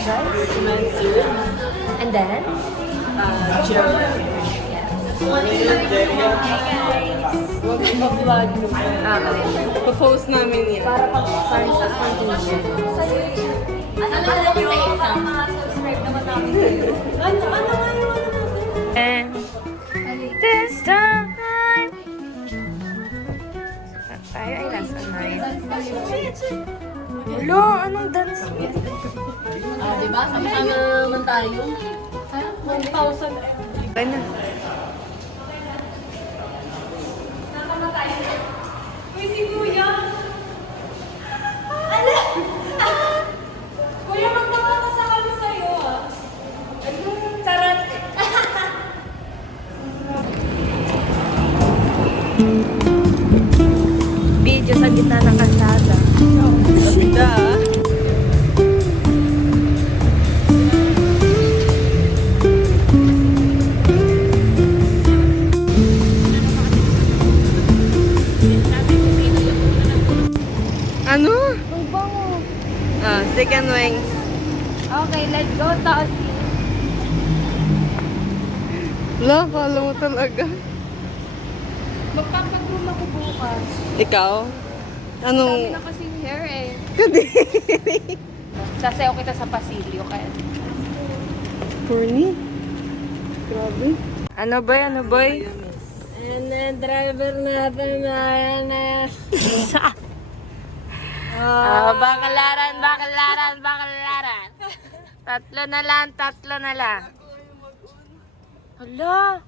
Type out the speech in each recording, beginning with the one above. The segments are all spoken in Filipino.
French fries. And then? Jelly. Pa-post namin yan. Para pang sa foundation. And this time tayo ay nasa 9. Hello, anong dance? Diba? Sama-sama naman tayo. 1,000. Ay na. Uy, si Kuya! Ala! Kuya, magpapakasa kami sa'yo, ah. Charot! Video sa gitna ng kalsada. Sabida, Ano? Ang bango. Chicken wings. Okay, let's go, Taos. Wala, kala mo talaga. Magpapagroom ako bukas. Ikaw? Anong... Dami na kasing hair eh. Hindi. Sasayaw kita sa pasilyo kaya. Corny. Grabe. Ano boy? Ano boy? And then, driver natin na yan eh. Bakalaran. Tatlo na lang. Hala.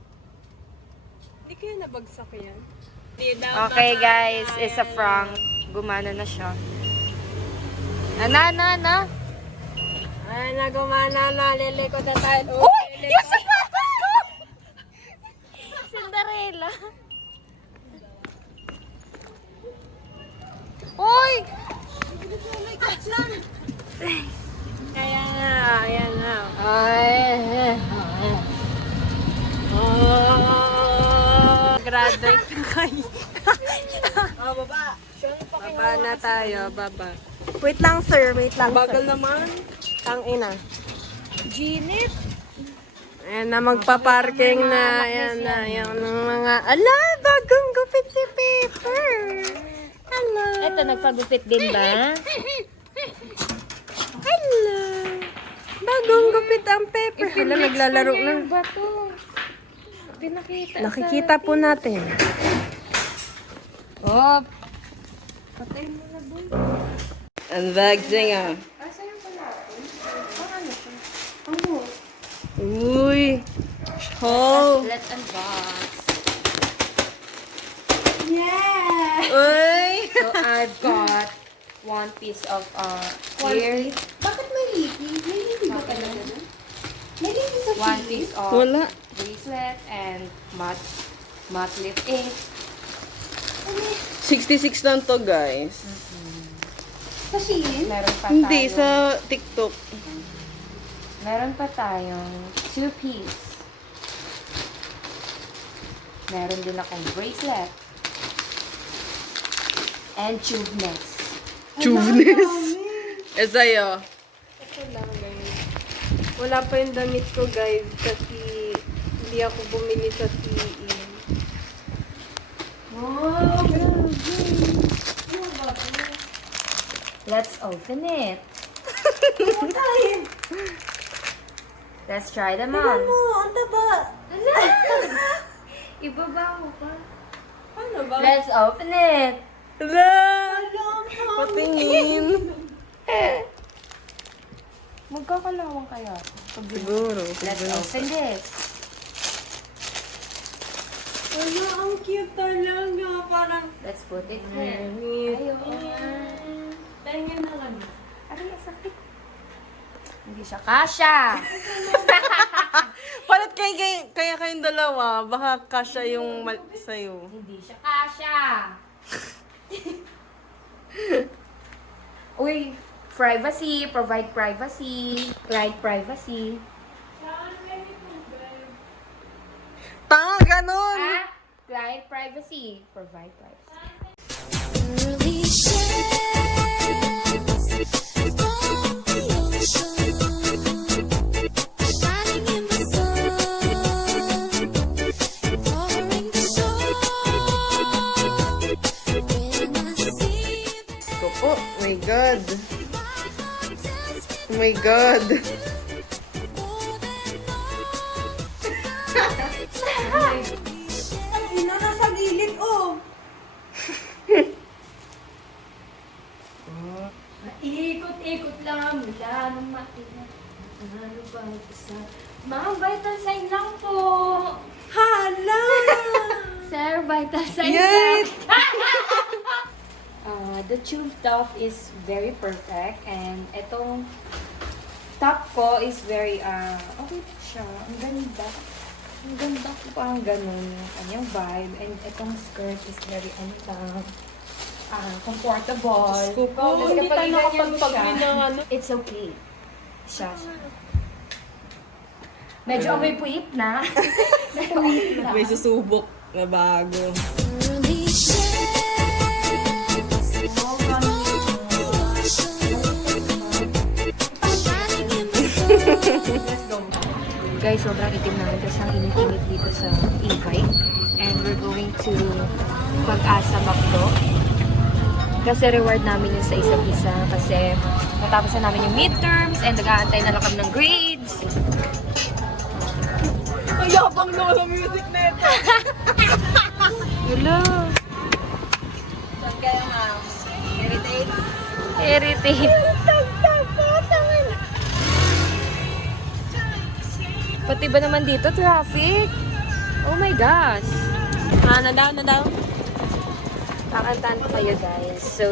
Hindi kaya nabagsak yan? Okay guys, it's a prank. Gumana na siya. Ano? Ay, nagumana na. Lilikod na tayo. Uy! Yung sapatos ko! Cinderella. Uy! Ayan na. Graduate na kayo. Baba. Baba na tayo, baba. Wait lang, sir. Wait lang, Bagal sir. naman. Tangina. Ginit. Ayan na, magpa-parking na. Ayan na, yung mga... Ala, bagong gupit si Pepper. Hello. Ito, nagpagupit din ba? Hello. Bagong gupit ang Pepper. Hala, naglalaro na. Ba to? Pinakita. Nakikita po natin. Oh. Patay mo na, boy. Unboxing ah. Asa yung pala? Ano siya? Ano? Uy. Oh. Let's unbox. Yeah. Uy. So, I've got one piece of ear. Bakit may lipi? May lipi ba talaga? May lipi sa One piece of Wala. bracelet and matte lip ink. 66 lang to, guys. Sa Shein? Meron pa Hindi, tayong, sa TikTok. meron pa tayong 2-piece. Meron din akong bracelet. And tubeness. Chuveness. Eh, sa'yo. Ito lang, guys. Wala pa yung damit ko, guys. Kasi hindi ako bumili sa Shein. Wow, grabe. Let's open it. Tayo. Let's try them Tignan on. mo, ang taba. Ibaba mo pa. Paano ba? Let's open it. Hala. Patingin. Magkakalawang kaya. Siguro. Let's open this. Wala, ang cute talaga. Parang... Let's put it here. Ayaw. Tingnan na lang. Aray, sakit. Hindi siya kasha. Palit kaya kayong dalawa. Baka kasya yung sa'yo. Hindi siya kasha. Uy, privacy. Provide privacy. Client privacy. Tanga, ganun! Ah, client privacy. Provide privacy. Early shadows from the ocean. my God. Ina, nasa gilid, oh. Ikot-ikot lang mula ng makina. Ano ba isa? Ma'am, vital sign lang po. Hala! Sir, vital sign Yay! lang. The tube top is very perfect. And itong top ko is very, okay siya. Ang ganda. Ang ganda ko parang ganun yung kanyang vibe. And itong skirt is very, comfortable. Scoop. Tapos Hindi kapag tayo iganyan mo nakapagpagpin siya, ng ano. it's okay. Siya. Medyo amoy puwip na. Puwip na. May susubok na bago. Guys, sobrang itim namin kasi ang init-init dito sa Evite. And we're going to Pag-asa Macdo. Kasi reward namin yun sa isa't isa. Kasi natapos na namin yung midterms and nag-aantay na lang kami ng grades. Ayabang naman ang music na ito. Hello! Saan kaya ma'am? Heritage? Heritage. Pati ba naman dito, traffic? Oh my gosh. Na daw. Kakantahan ko kayo guys. So,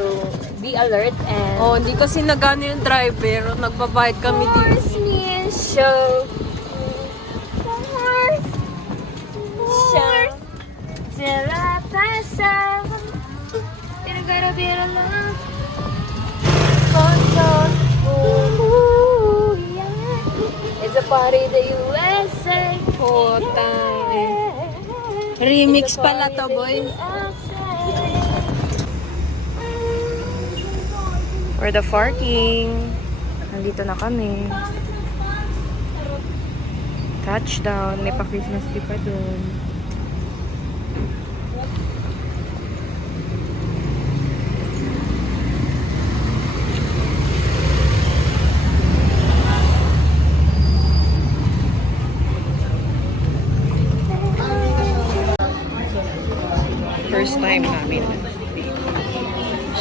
be alert and... Oh, hindi kasi nagano yung driver. Nagbabayad kami dito. Force me and show. Show. Sila pasa. Pinagara-bira lang. Control. Ooh, yeah. It's a party in the USA. Potang eh. Remix pala to, boy. For the parking. Nandito na kami. Touchdown. May pa-Christmas tree pa dun. First time namin.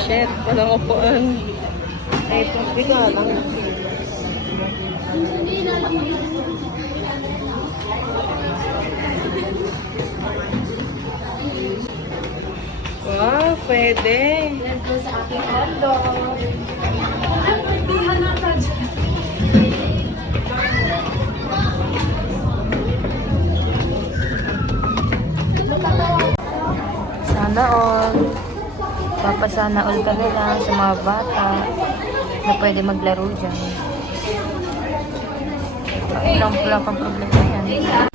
Shit, wala ko po an. Ay, ito, biga lang. Wow, pwede. Let's go sa aking condo. Sana all. Papasana all ka nila sa mga bata na pwede maglaro dyan. Ilang pala kang problema yan.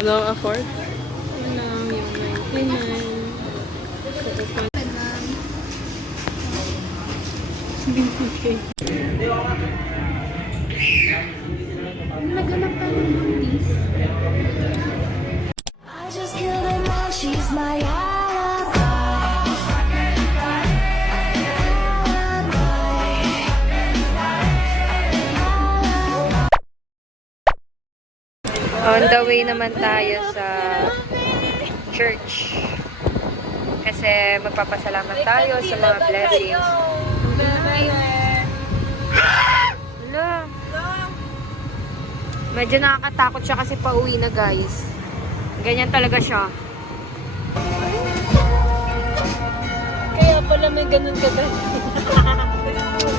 Ano ang afford? Yung 99. I just killed her now, she's my alibi. On the way naman tayo sa church. Kasi magpapasalamat tayo sa mga blessings. Hello. Medyo nakakatakot siya kasi pauwi na guys. Ganyan talaga siya. Kaya pala may ganun ka ba?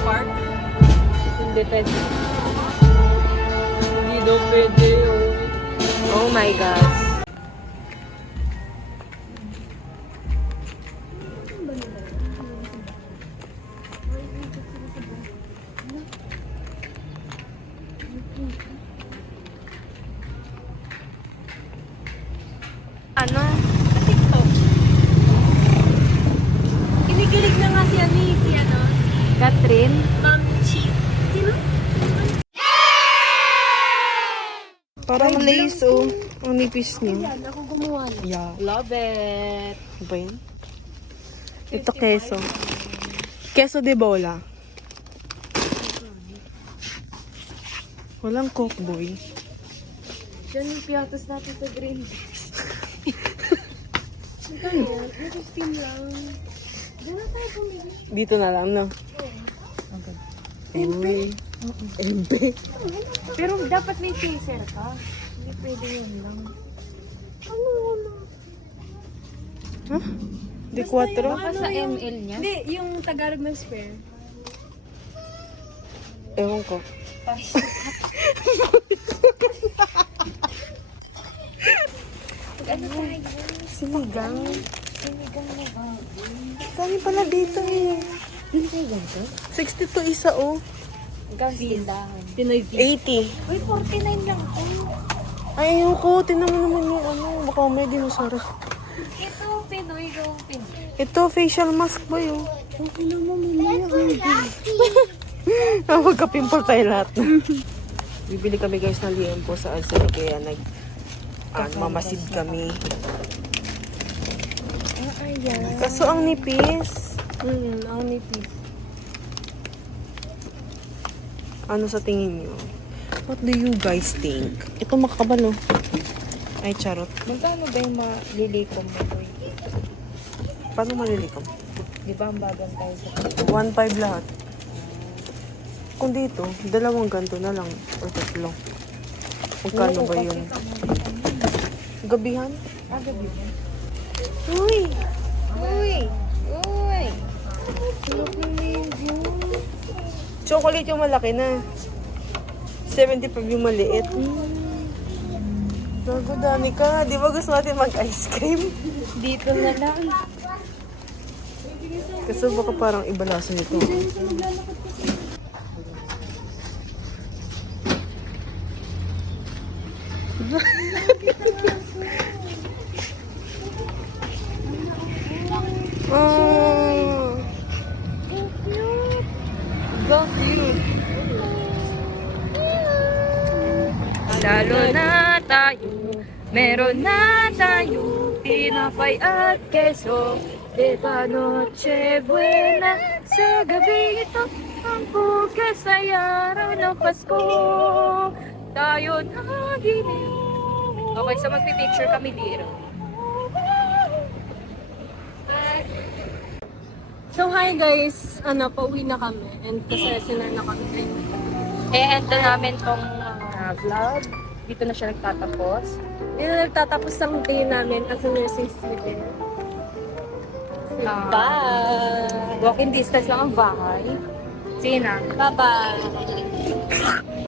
Park? Hindi pwede. Hindi daw pwede. Oh my gosh. Ano? TikTok. Kinikilig na nga si Catherine? Ma'am Chief. Sino? Parang lace, oh. Ang nipis niya. Yan, ako gumawa na. Yeah. Love it. Ano ba yun? Ito keso. Queso de bola. Walang Coke, boy. Diyan yung piatos natin sa Green Box. Dito na lang, no? Uy. Embe. Pero dapat may chaser ka. Hindi pwede yun lang. Huh? Di 4? Baka sa ML niya. Hindi, yung Tagalog ng spare. Ewan ko. Ano tayo? Sinigang. Sinigang na ba? Saan pala dito eh? Hindi tayo ganito? 62 isa oh. Hanggang tindahan. Pinoy 80. Uy, 49 lang to. Ay, ayoko. Tinan mo naman yung ano. Baka may dinosaur. Ito, Pinoy, go Pinoy. Ito, facial mask ba yun? Okay na mo, mamaya. Magka-pimple tayo lahat. Bibili kami guys ng liempo sa Alcel. Kaya mamasid kami. Kaso ang nipis. ang nipis. Ano sa tingin nyo? What do you guys think? Ito makakabalo. Ay, charot. Magkano ba yung malilikom mo, boy? Paano malilikom? Di ba ang bagan tayo sa 1.5 lahat. Kung dito, 2 ganito na lang. O 3. Magkano ba yun? Gabihan? gabi mo? Uy! Uy! Uy! Chocolate yung malaki na. 75 yung maliit. Gago, dami ka. Di ba gusto natin mag-ice cream? Dito na lang. Kasi baka parang iba lasa nito. Oh. So cute. Lalo na tayo, meron na tayo, tinapay at keso. Eva noche buena, sa gabi ito, ang bukas ay araw ng Pasko. Tayo naginig. Okay, so magpipicture kami dito. So, hi guys. Pauwi na kami. And kasi sinar na kami. E-end na namin tong vlog. Dito na siya nagtatapos. Yun na nagtatapos ang day namin as a nursing student. Bye! Walking distance lang ang bahay. See you na. Bye-bye!